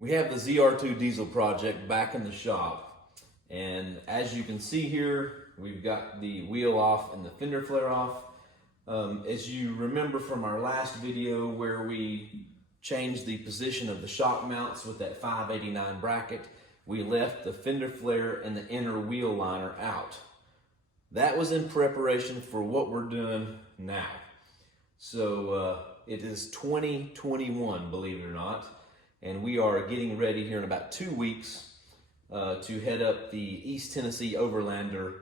We have the ZR2 diesel project back in the shop, and as you can see here, we've got the wheel off and the fender flare off. As you remember from our last video where we changed the position of the shock mounts with that 589 bracket, we left the fender flare and the inner wheel liner out. That was in preparation for what we're doing now. So it is 2021, believe it or not. And we are getting ready here in about 2 weeks to head up the East Tennessee Overlander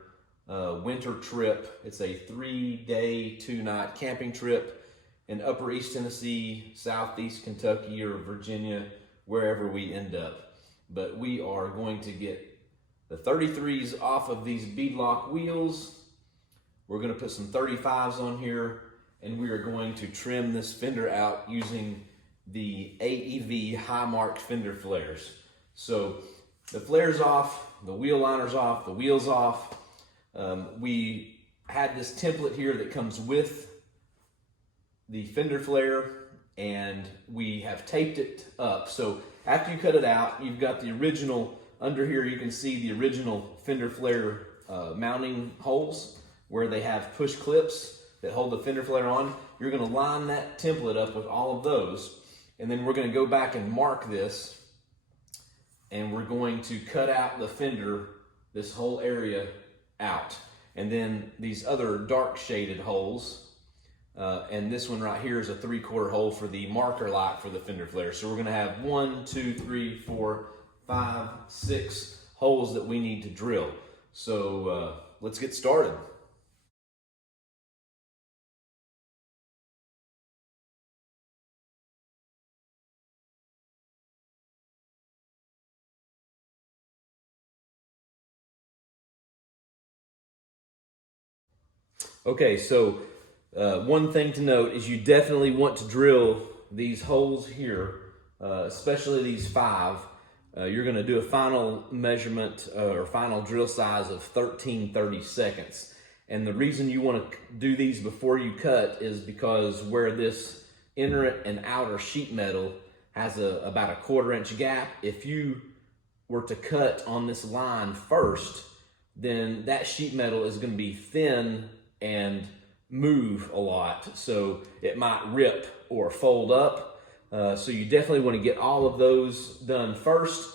winter trip. It's a 3-day, 2-night camping trip in Upper East Tennessee, Southeast Kentucky, or Virginia, wherever we end up. But we are going to get the 33s off of these beadlock wheels. We're going to put some 35s on here, and we are going to trim this fender out using the AEV HighMark fender flares. So the flares off, the wheel liner's off, the wheels off. We had this template here that comes with the fender flare, and we have taped it up. So after you cut it out, you've got the original, under here you can see the original fender flare mounting holes where they have push clips that hold the fender flare on. You're gonna line that template up with all of those. And then we're going to go back and mark this, and we're going to cut out the fender, this whole area out. And then these other dark shaded holes, and this one right here is a 3/4 hole for the marker light for the fender flare. So we're going to have 1, 2, 3, 4, 5, 6 holes that we need to drill. So let's get started. Okay, so one thing to note is you definitely want to drill these holes here, especially these 5. You're going to do a final measurement or final drill size of 13/32. And the reason you want to do these before you cut is because where this inner and outer sheet metal has about a 1/4 inch gap, if you were to cut on this line first, then that sheet metal is going to be thin and move a lot, so it might rip or fold up. So you definitely want to get all of those done first,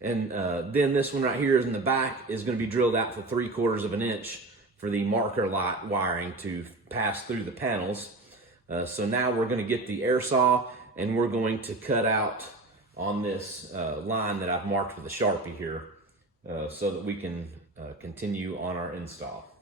and then this one right here is in the back is going to be drilled out for 3/4 inch for the marker light wiring to pass through the panels. So now we're going to get the air saw, and we're going to cut out on this line that I've marked with a Sharpie here, so that we can continue on our install.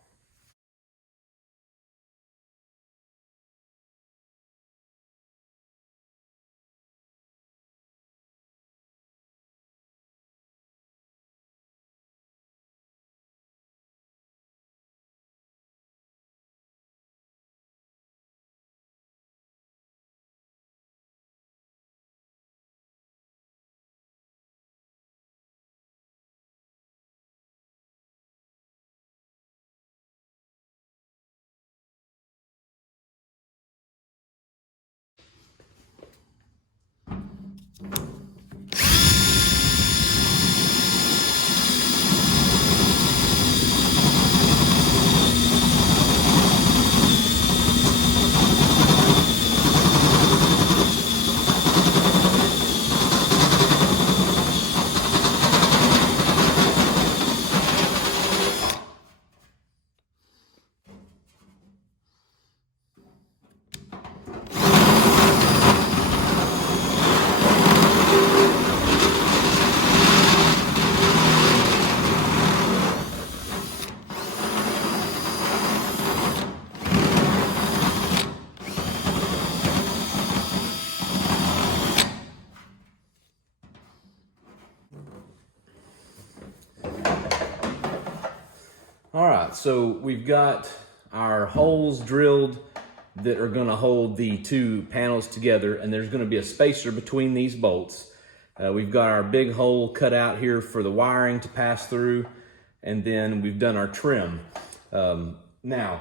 All right, so we've got our holes drilled that are going to hold the 2 panels together, and there's going to be a spacer between these bolts. We've got our big hole cut out here for the wiring to pass through, and then we've done our trim. Now,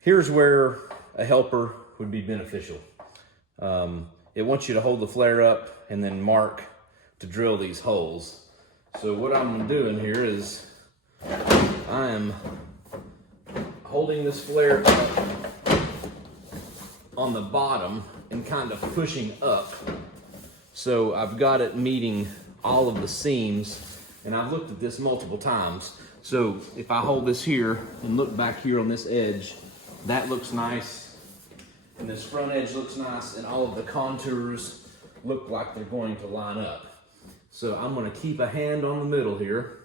here's where a helper would be beneficial. It wants you to hold the flare up and then mark to drill these holes. So what I'm doing here is I am holding this flare up on the bottom and kind of pushing up. So I've got it meeting all of the seams, and I've looked at this multiple times. So if I hold this here and look back here on this edge, that looks nice, and this front edge looks nice, and all of the contours look like they're going to line up. So I'm going to keep a hand on the middle here,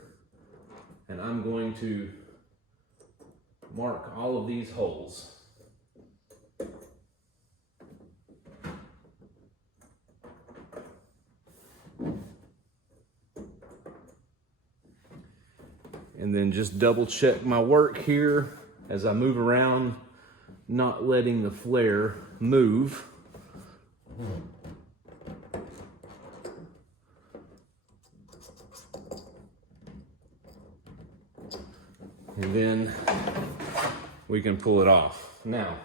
and I'm going to mark all of these holes. And then just double check my work here as I move around, not letting the flare move. And then we can pull it off. Now,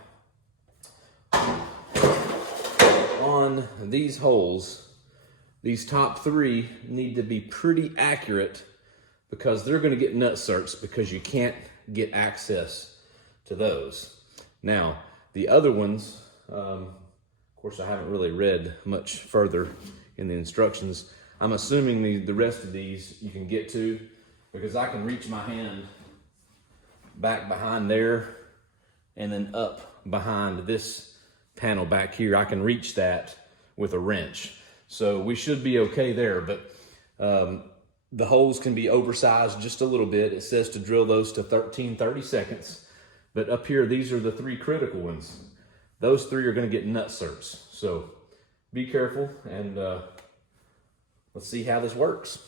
on these holes, these top three need to be pretty accurate, because they're going to get nut certs, because you can't get access to those. Now, the other ones, of course, I haven't really read much further in the instructions. I'm assuming the rest of these you can get to, because I can reach my hand back behind there and then up behind this panel back here. I can reach that with a wrench. So we should be okay there, but the holes can be oversized just a little bit. It says to drill those to 30 seconds. But up here, these are the three critical ones. Those three are going to get nut certs. So be careful, and let's see how this works.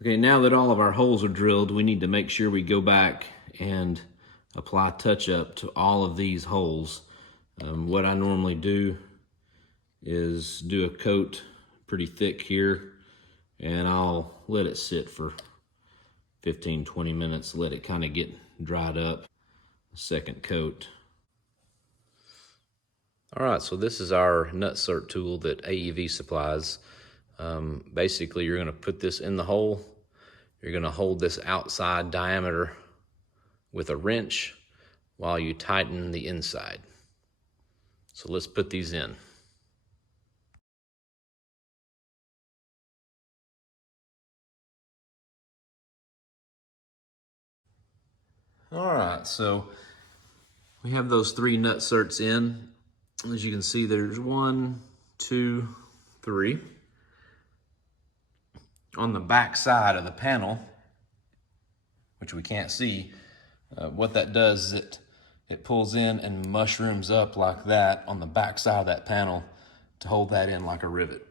Okay, now that all of our holes are drilled, we need to make sure we go back and apply touch-up to all of these holes. What I normally do is do a coat pretty thick here, and I'll let it sit for 15-20 minutes, let it kind of get dried up. Second coat. All right, so this is our nut cert tool that AEV supplies. Basically, you're going to put this in the hole. You're going to hold this outside diameter with a wrench while you tighten the inside. So let's put these in. All right, so we have those three nut certs in. As you can see, there's 1, 2, 3. On the back side of the panel, which we can't see, what that does is it pulls in and mushrooms up like that on the back side of that panel to hold that in like a rivet.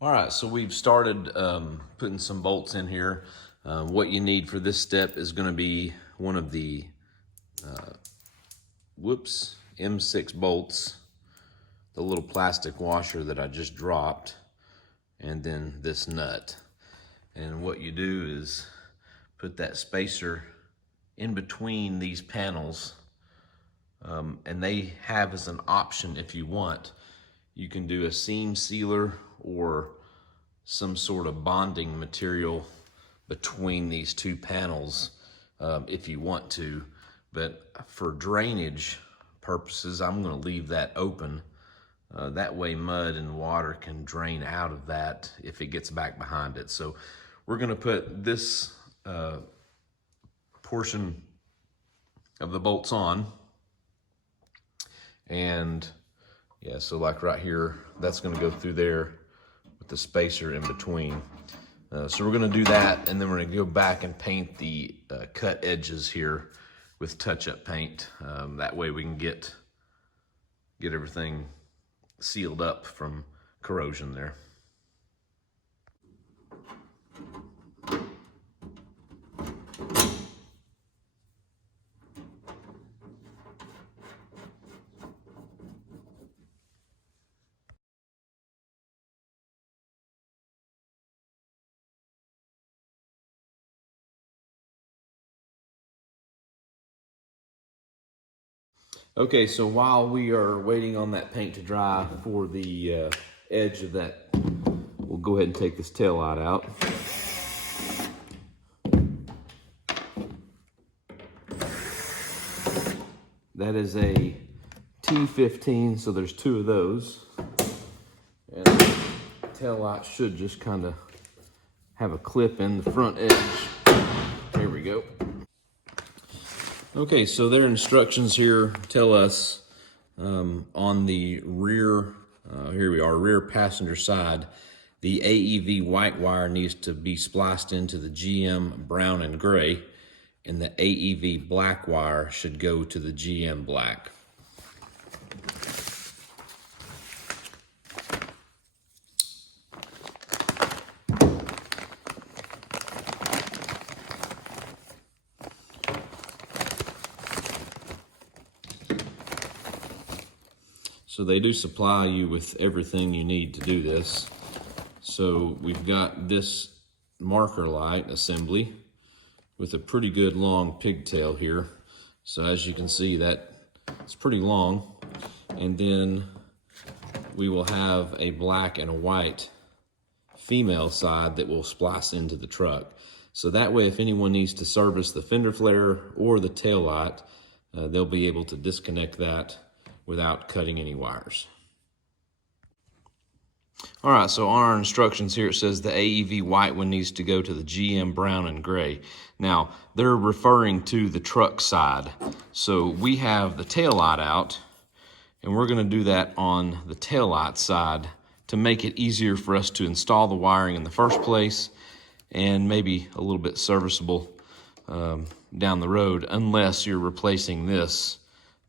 All right, so we've started putting some bolts in here. What you need for this step is going to be one of the M6 bolts, the little plastic washer that I just dropped, and then this nut. And what you do is put that spacer in between these panels, and they have as an option, if you want, you can do a seam sealer or some sort of bonding material between these two panels if you want to. But for drainage purposes, I'm going to leave that open. That way mud and water can drain out of that if it gets back behind it. So we're going to put this portion of the bolts on. And yeah, so like right here, that's going to go through there with the spacer in between. So we're going to do that, and then we're going to go back and paint the cut edges here with touch-up paint. That way we can get everything sealed up from corrosion there. Okay, so while we are waiting on that paint to dry for the edge of that, we'll go ahead and take this tail light out. That is a T15, so there's 2 of those. And the tail light should just kind of have a clip in the front edge. Here we go. Okay, so their instructions here tell us on the rear, here we are, rear passenger side, the AEV white wire needs to be spliced into the GM brown and gray, and the AEV black wire should go to the GM black. So they do supply you with everything you need to do this. So we've got this marker light assembly with a pretty good long pigtail here. So as you can see, that it's pretty long. And then we will have a black and a white female side that will splice into the truck. So that way, if anyone needs to service the fender flare or the tail light, they'll be able to disconnect that without cutting any wires. All right, so on our instructions here, it says the AEV white one needs to go to the GM brown and gray. Now, they're referring to the truck side. So we have the tail light out, and we're gonna do that on the tail light side to make it easier for us to install the wiring in the first place and maybe a little bit serviceable down the road, unless you're replacing this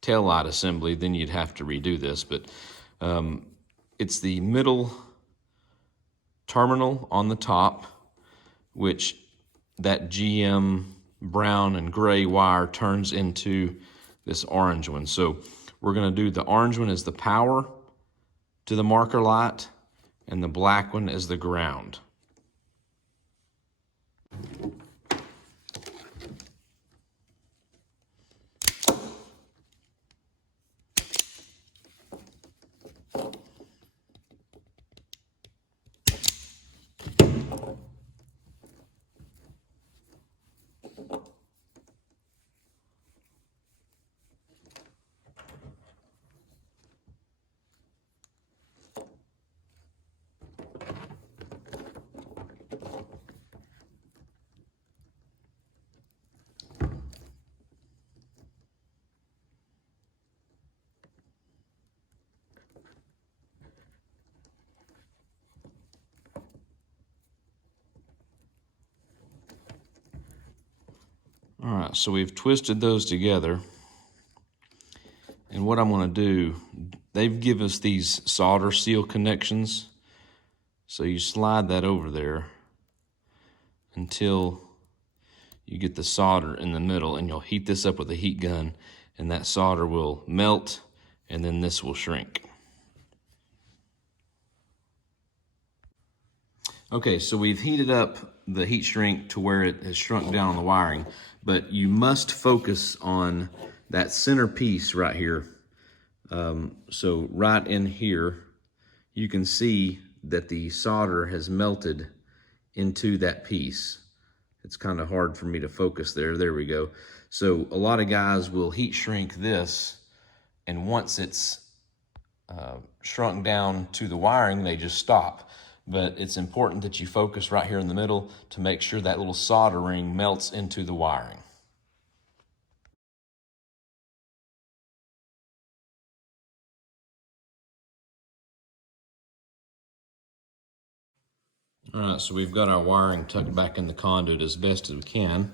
tail light assembly, then you'd have to redo this. But it's the middle terminal on the top, which that GM brown and gray wire turns into this orange one. So we're gonna do the orange one as the power to the marker light, and the black one as the ground. All right, so we've twisted those together. And what I'm gonna do, they've given us these solder seal connections. So you slide that over there until you get the solder in the middle, and you'll heat this up with a heat gun, and that solder will melt, and then this will shrink. Okay, so we've heated up the heat shrink to where it has shrunk down on the wiring, but you must focus on that center piece right here. So right in here, you can see that the solder has melted into that piece. It's kind of hard for me to focus there. There we go. So a lot of guys will heat shrink this, and once it's shrunk down to the wiring, they just stop. But it's important that you focus right here in the middle to make sure that little solder ring melts into the wiring. All right, so we've got our wiring tucked back in the conduit as best as we can,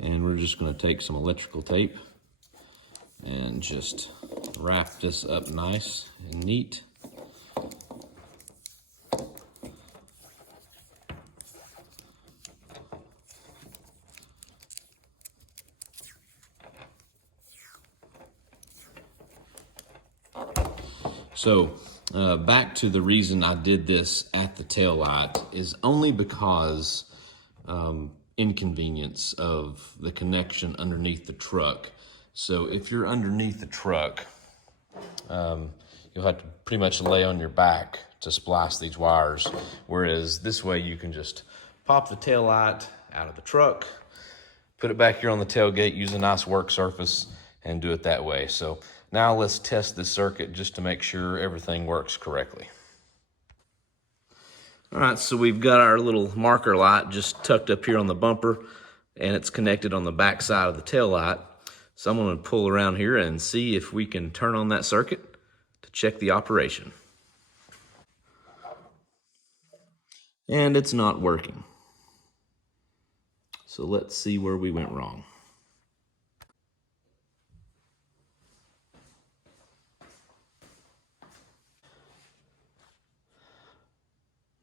and we're just going to take some electrical tape and just wrap this up nice and neat. So back to the reason I did this at the tail light is only because inconvenience of the connection underneath the truck. So if you're underneath the truck, you'll have to pretty much lay on your back to splice these wires. Whereas this way you can just pop the tail light out of the truck, put it back here on the tailgate, use a nice work surface, and do it that way. So now let's test this circuit just to make sure everything works correctly. All right, so we've got our little marker light just tucked up here on the bumper, and it's connected on the back side of the tail light. So I'm gonna pull around here and see if we can turn on that circuit to check the operation. And it's not working. So let's see where we went wrong.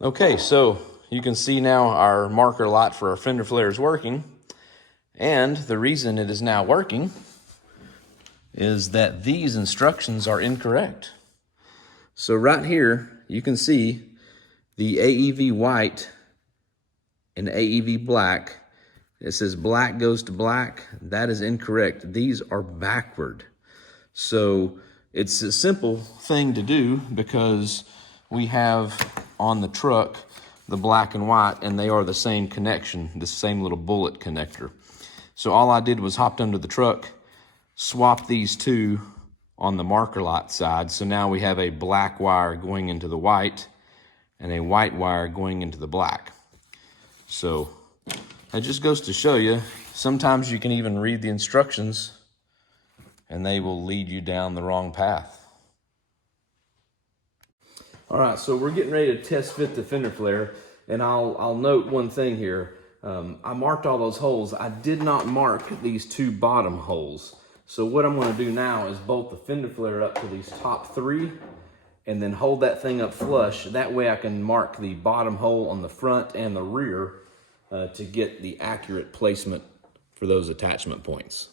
Okay, so you can see now our marker light for our fender flare is working. And the reason it is now working is that these instructions are incorrect. So right here, you can see the AEV white and AEV black. It says black goes to black. That is incorrect. These are backward. So it's a simple thing to do because we have on the truck the black and white, and they are the same connection, the same little bullet connector. So all I did was hopped under the truck, swap these two on the marker light side. So now we have a black wire going into the white and a white wire going into the black. So that just goes to show you, sometimes you can even read the instructions and they will lead you down the wrong path. All right, so we're getting ready to test fit the fender flare, and I'll note one thing here. I marked all those holes. I did not mark these two bottom holes. So what I'm gonna do now is bolt the fender flare up to these top three and then hold that thing up flush. That way I can mark the bottom hole on the front and the rear to get the accurate placement for those attachment points.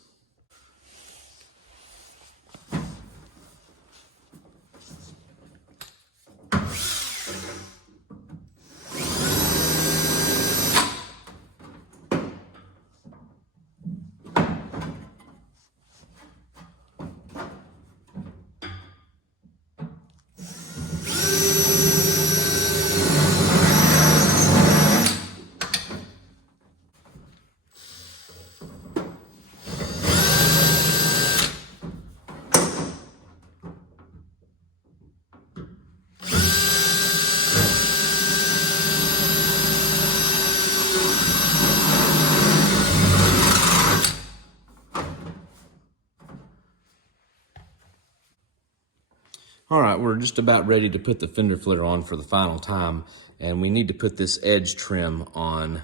All right, we're just about ready to put the fender flare on for the final time, and we need to put this edge trim on.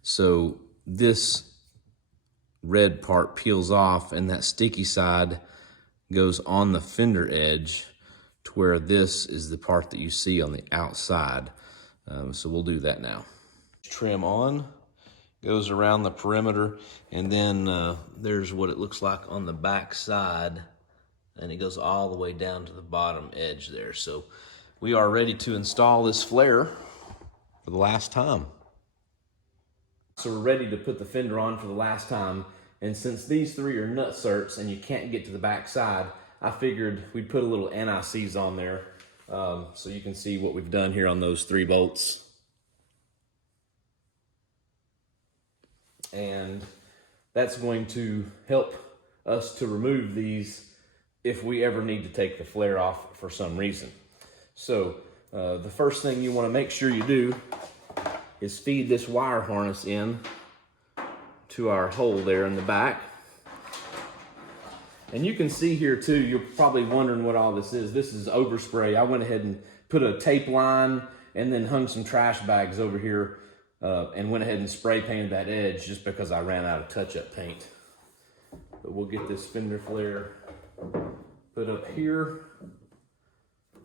So this red part peels off and that sticky side goes on the fender edge to where this is the part that you see on the outside. So we'll do that now. Trim on, goes around the perimeter, and then there's what it looks like on the back side, and it goes all the way down to the bottom edge there. So we are ready to install this flare for the last time. So we're ready to put the fender on for the last time, and since these three are nut certs and you can't get to the back side, I figured we'd put a little NICs on there so you can see what we've done here on those 3 bolts. And that's going to help us to remove these if we ever need to take the flare off for some reason. So the first thing you want to make sure you do is feed this wire harness in to our hole there in the back. And you can see here too, you're probably wondering what all this is. This is overspray. I went ahead and put a tape line and then hung some trash bags over here and went ahead and spray painted that edge just because I ran out of touch-up paint. But we'll get this fender flare put up here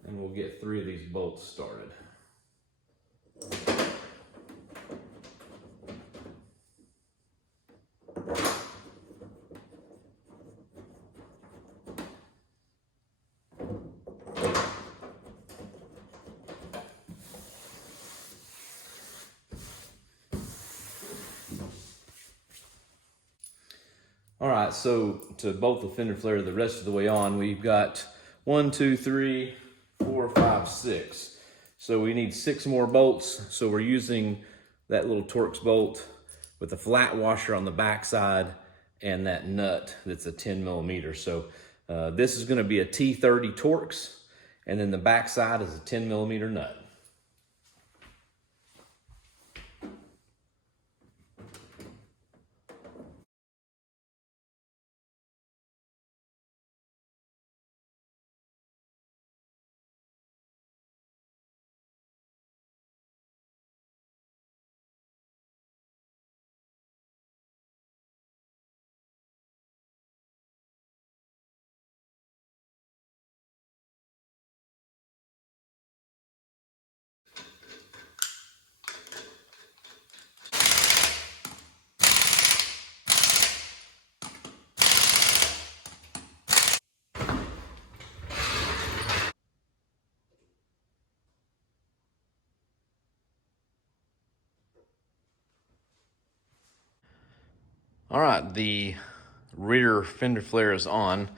and we'll get 3 of these bolts started. All right, so to bolt the fender flare the rest of the way on, we've got 1, 2, 3, 4, 5, 6. So we need 6 more bolts. So we're using that little Torx bolt with a flat washer on the back side and that nut that's a 10 millimeter. So this is gonna be a T30 Torx, and then the back side is a 10 millimeter nut. All right, the rear fender flare is on,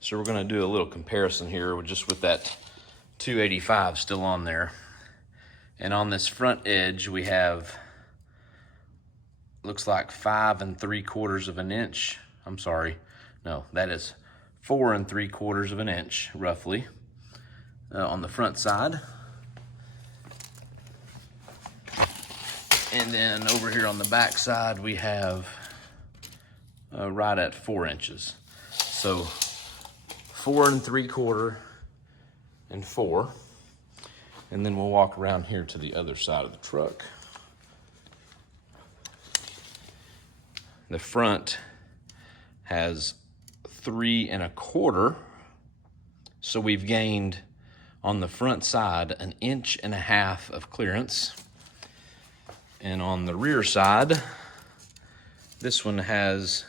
so we're gonna do a little comparison here just with that 285 still on there. And on this front edge, we have, looks like 5 3/4 of an inch. I'm sorry, no, that is 4 3/4 of an inch, roughly, on the front side. And then over here on the back side, we have right at 4 inches. So 4 3/4 and 4. And then we'll walk around here to the other side of the truck. The front has 3 1/4. So we've gained on the front side 1.5 inches of clearance. And on the rear side, this one has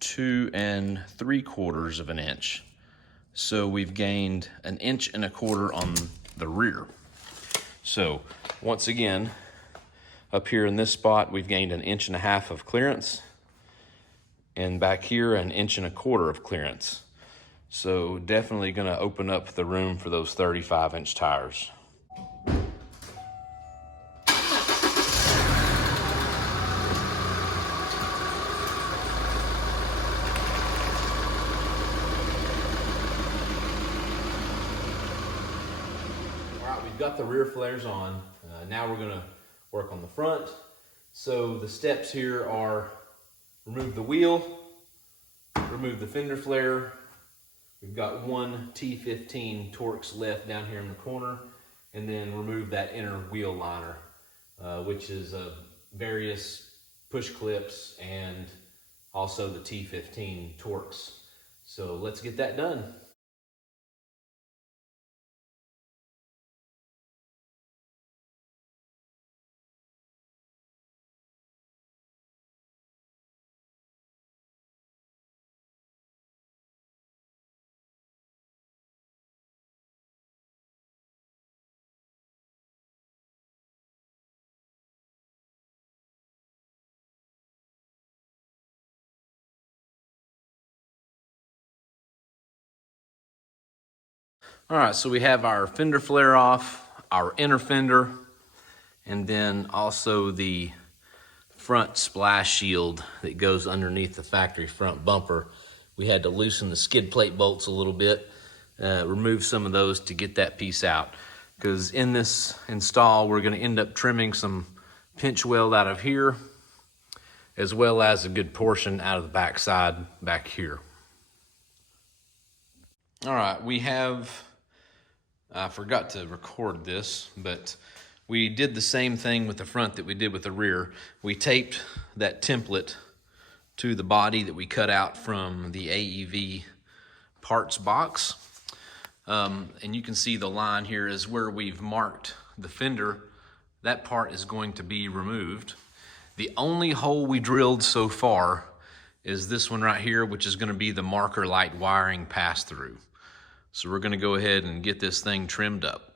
2 3/4 of an inch. So we've gained 1 1/4 inches on the rear. So once again, up here in this spot, we've gained 1.5 inches of clearance, and back here 1 1/4 inches of clearance. So definitely gonna open up the room for those 35-inch tires. We've got the rear flares on. Now we're gonna work on the front. So the steps here are remove the wheel, remove the fender flare. We've got 1 T15 Torx left down here in the corner, and then remove that inner wheel liner, which is various push clips and also the T15 Torx. So let's get that done. All right, so we have our fender flare off, our inner fender, and then also the front splash shield that goes underneath the factory front bumper. We had to loosen the skid plate bolts a little bit, remove some of those to get that piece out. Because in this install, we're gonna end up trimming some pinch weld out of here, as well as a good portion out of the back side back here. All right, we have, I forgot to record this, but we did the same thing with the front that we did with the rear. We taped that template to the body that we cut out from the AEV parts box. And you can see the line here is where we've marked the fender. That part is going to be removed. The only hole we drilled so far is this one right here, which is gonna be the marker light wiring pass-through. So we're gonna go ahead and get this thing trimmed up.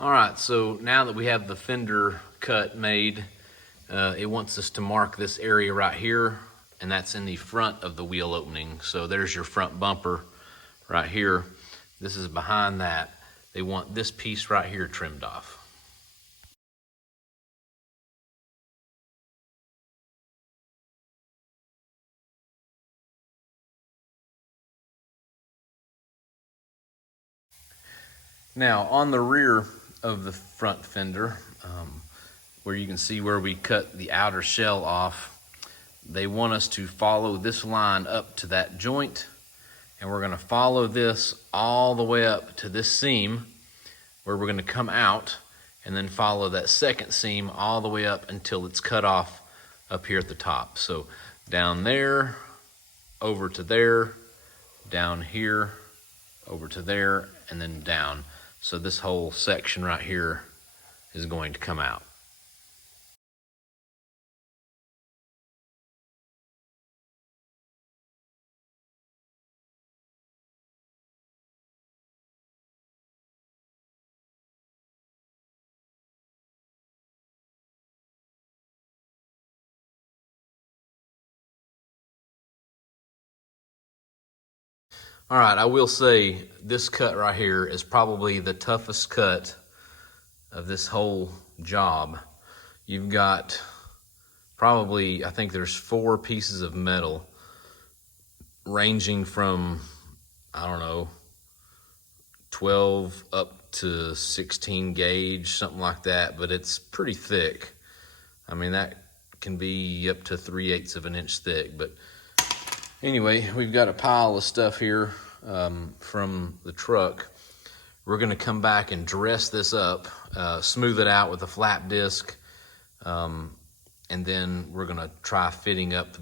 All right, so now that we have the fender cut made, it wants us to mark this area right here, and that's in the front of the wheel opening. So there's your front bumper right here. This is behind that. They want this piece right here trimmed off. Now on the rear of the front fender, where you can see where we cut the outer shell off, they want us to follow this line up to that joint, and we're going to follow this all the way up to this seam where we're going to come out, and then follow that second seam all the way up until it's cut off up here at the top. So down there, over to there, down here, over to there, and then down. So this whole section right here is going to come out. All right, I will say this cut right here is probably the toughest cut of this whole job. You've got probably, I think there's 4 pieces of metal ranging from, I don't know, 12 up to 16 gauge, something like that, but it's pretty thick. I mean, that can be up to 3/8 of an inch thick, but anyway, we've got a pile of stuff here from the truck. We're gonna come back and dress this up, smooth it out with a flat disc, and then we're gonna try fitting up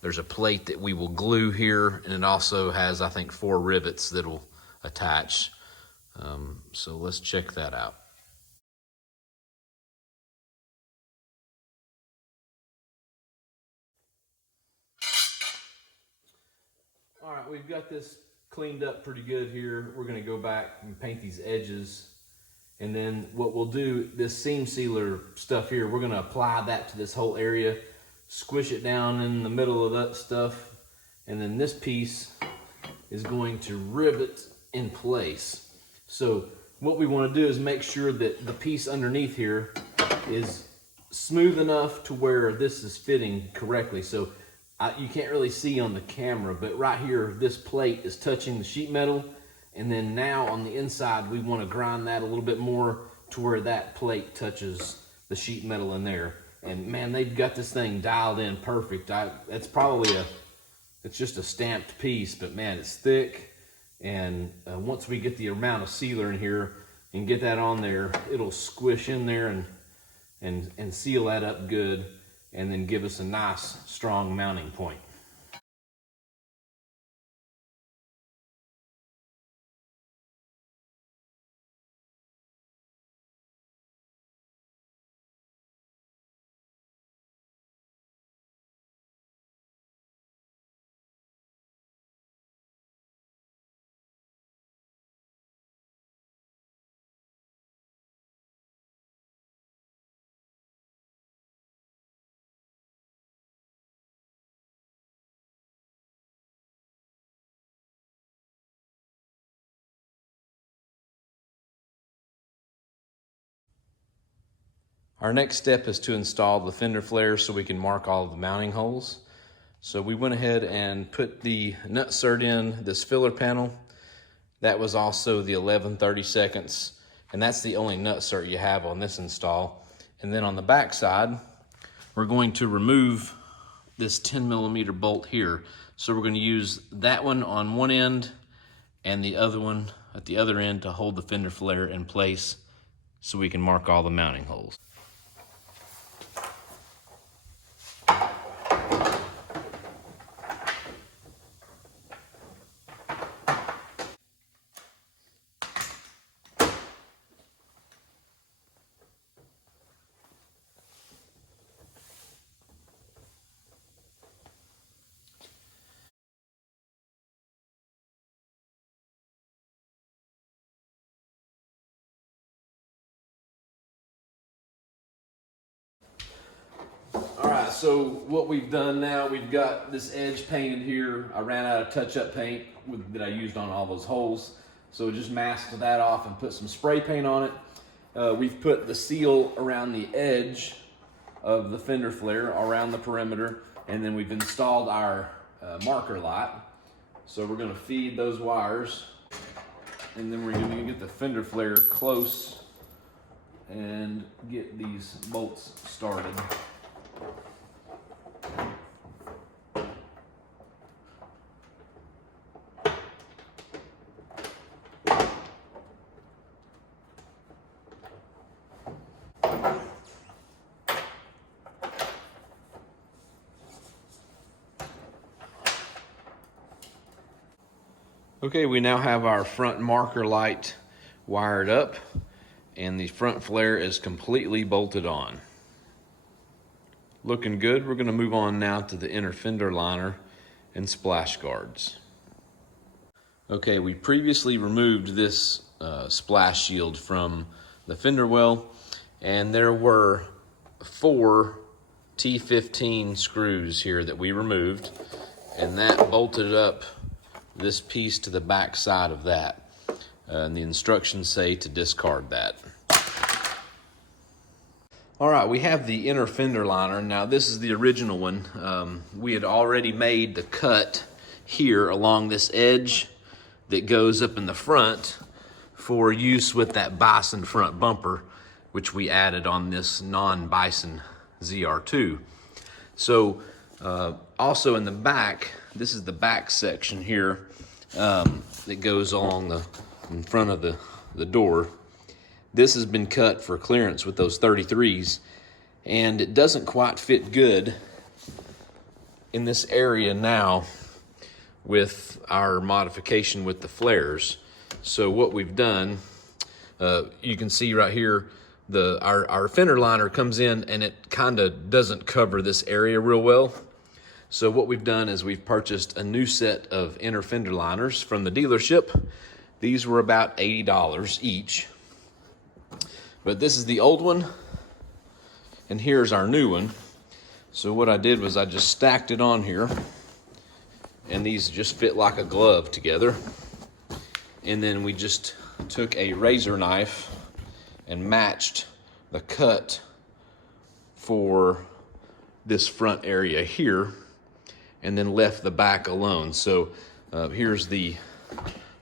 there's a plate that we will glue here, and it also has, I think, 4 rivets that'll attach. So let's check that out. All right, we've got this cleaned up pretty good here. We're gonna go back and paint these edges. And then what we'll do, this seam sealer stuff here, we're gonna apply that to this whole area, squish it down in the middle of that stuff, and then this piece is going to rivet in place. So what we wanna do is make sure that the piece underneath here is smooth enough to where this is fitting correctly. So you can't really see on the camera, but right here, this plate is touching the sheet metal. And then now on the inside, we want to grind that a little bit more to where that plate touches the sheet metal in there. And man, they've got this thing dialed in perfect. It's probably it's just a stamped piece, but man, it's thick. And once we get the amount of sealer in here and get that on there, it'll squish in there and seal that up good, and then give us a nice strong mounting point. Our next step is to install the fender flares so we can mark all of the mounting holes. So we went ahead and put the nut cert in this filler panel. That was also the 11/32, and that's the only nut cert you have on this install. And then on the back side, we're going to remove this 10mm bolt here. So we're going to use that one on one end and the other one at the other end to hold the fender flare in place so we can mark all the mounting holes. so what we've done now, we've got this edge painted here. I ran out of touch-up paint that I used on all those holes. So just masked that off and put some spray paint on it. We've put the seal around the edge of the fender flare, around the perimeter, and then we've installed our marker light. So we're gonna feed those wires, and then we're gonna get the fender flare close and get these bolts started. Okay, we now have our front marker light wired up, and the front flare is completely bolted on. Looking good. We're going to move on now to the inner fender liner and splash guards. Okay, we previously removed this splash shield from the fender well, and there were 4 T15 screws here that we removed, and that bolted up this piece to the back side of that. And the instructions say to discard that. All right, we have the inner fender liner. Now this is the original one. We had already made the cut here along this edge that goes up in the front for use with that Bison front bumper, which we added on this non-Bison ZR2. So also in the back, this is the back section here that goes along in front of the door. This has been cut for clearance with those 33s, and it doesn't quite fit good in this area now with our modification with the flares. So what we've done, you can see right here, our fender liner comes in and it kind of doesn't cover this area real well. So what we've done is we've purchased a new set of inner fender liners from the dealership. These were about $80 each. But this is the old one, and here's our new one. So what I did was I just stacked it on here, and these just fit like a glove together. And then we just took a razor knife and matched the cut for this front area here, and then left the back alone. So here's the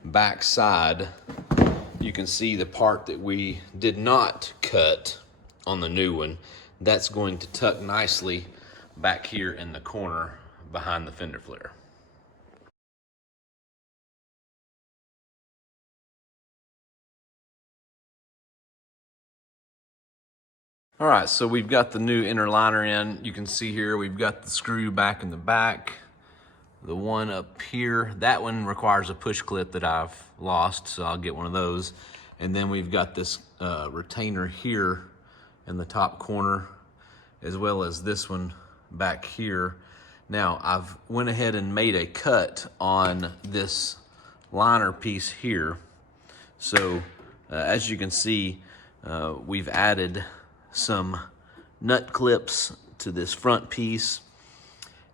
back side. You can see the part that we did not cut on the new one. That's going to tuck nicely back here in the corner behind the fender flare. All right, so we've got the new inner liner in. You can see here we've got the screw back in the back. The one up here, that one requires a push clip that I've lost, so I'll get one of those. And then we've got this retainer here in the top corner, as well as this one back here. Now, I've went ahead and made a cut on this liner piece here. So, as you can see, we've added some nut clips to this front piece,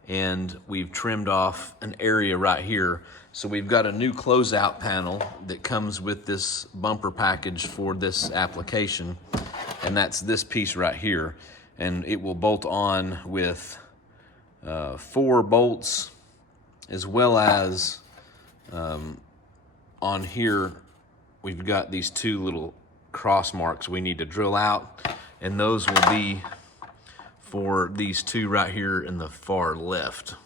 and we've trimmed off an area right here. So we've got a new closeout panel that comes with this bumper package for this application, and that's this piece right here. And it will bolt on with 4 bolts, as well as on here we've got these 2 little cross marks we need to drill out, and those will be for these 2 right here in the far left.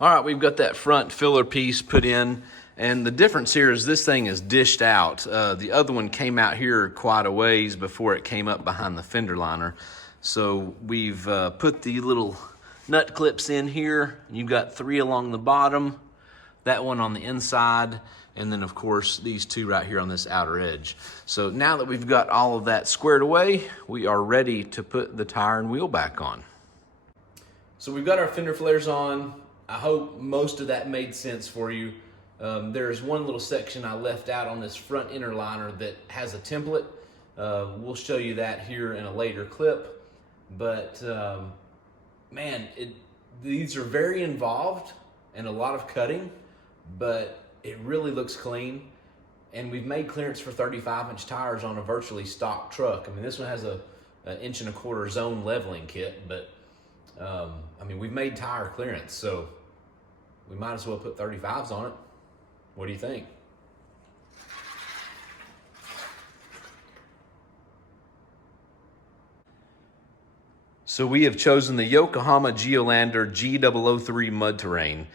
All right, we've got that front filler piece put in, and the difference here is this thing is dished out. The other one came out here quite a ways before it came up behind the fender liner. So we've put the little nut clips in here. You've got 3 along the bottom, that one on the inside, and then of course these 2 right here on this outer edge. So now that we've got all of that squared away, we are ready to put the tire and wheel back on. So we've got our fender flares on. I hope most of that made sense for you. There's one little section I left out on this front inner liner that has a template. We'll show you that here in a later clip. But man, these are very involved and a lot of cutting, but it really looks clean. And we've made clearance for 35-inch tires on a virtually stock truck. I mean, this one has an 1.25" zone leveling kit, but I mean, we've made tire clearance, so we might as well put 35s on it. What do you think? So we have chosen the Yokohama Geolandar G003 mud terrain.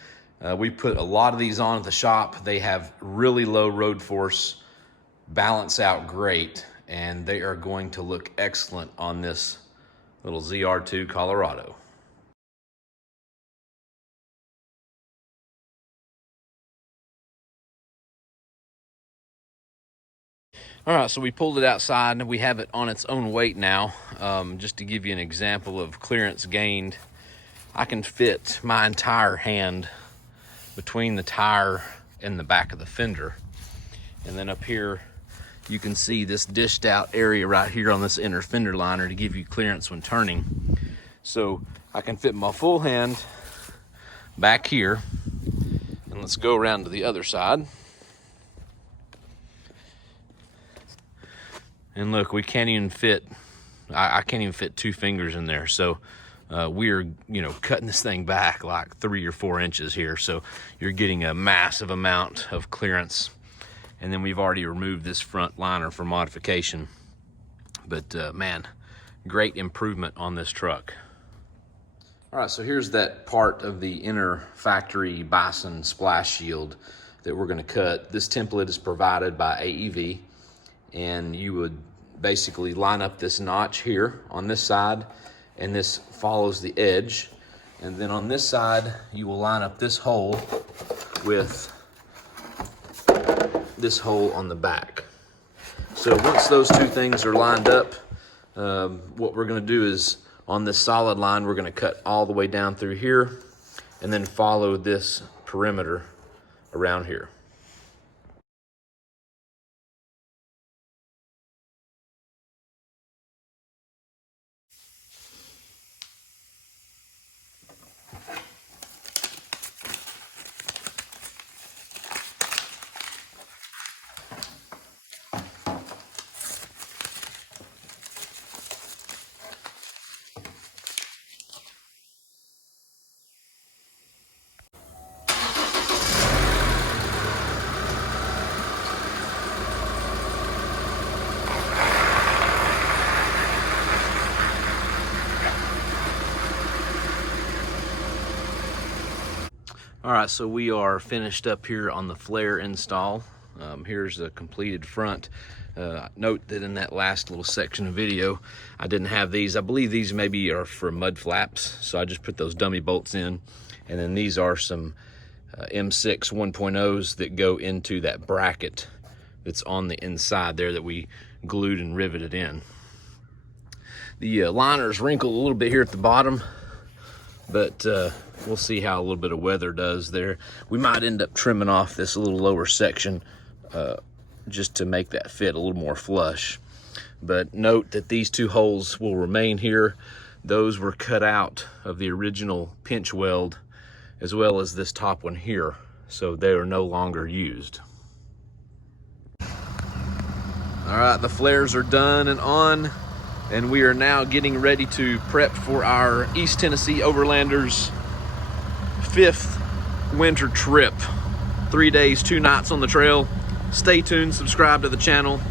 We put a lot of these on at the shop. They have really low road force, balance out great, and they are going to look excellent on this little ZR2 Colorado. All right, so we pulled it outside and we have it on its own weight now. Just to give you an example of clearance gained, I can fit my entire hand between the tire and the back of the fender. And then up here, you can see this dished out area right here on this inner fender liner to give you clearance when turning. So I can fit my full hand back here. And let's go around to the other side. And look, we can't even fit, I can't even fit 2 fingers in there. So we're, cutting this thing back like 3 or 4 inches here. So you're getting a massive amount of clearance. And then we've already removed this front liner for modification. But man, great improvement on this truck. All right, so here's that part of the inner factory bison splash shield that we're gonna cut. This template is provided by AEV. And you would basically line up this notch here on this side, and this follows the edge. And then on this side, you will line up this hole with this hole on the back. So once those 2 things are lined up, what we're gonna do is on this solid line, we're gonna cut all the way down through here and then follow this perimeter around here. All right, so we are finished up here on the flare install. Here's the completed front. Note that in that last little section of video, I didn't have these. I believe these maybe are for mud flaps, so I just put those dummy bolts in. And then these are some M6 1.0s that go into that bracket that's on the inside there that we glued and riveted in. The liner's wrinkled a little bit here at the bottom, but we'll see how a little bit of weather does there. We might end up trimming off this little lower section just to make that fit a little more flush. But note that these 2 holes will remain here. Those were cut out of the original pinch weld, as well as this top one here, so they are no longer used. All right, the flares are done and on, and we are now getting ready to prep for our East Tennessee Overlanders 5th winter trip. 3 days, 2 nights on the trail. Stay tuned, subscribe to the channel.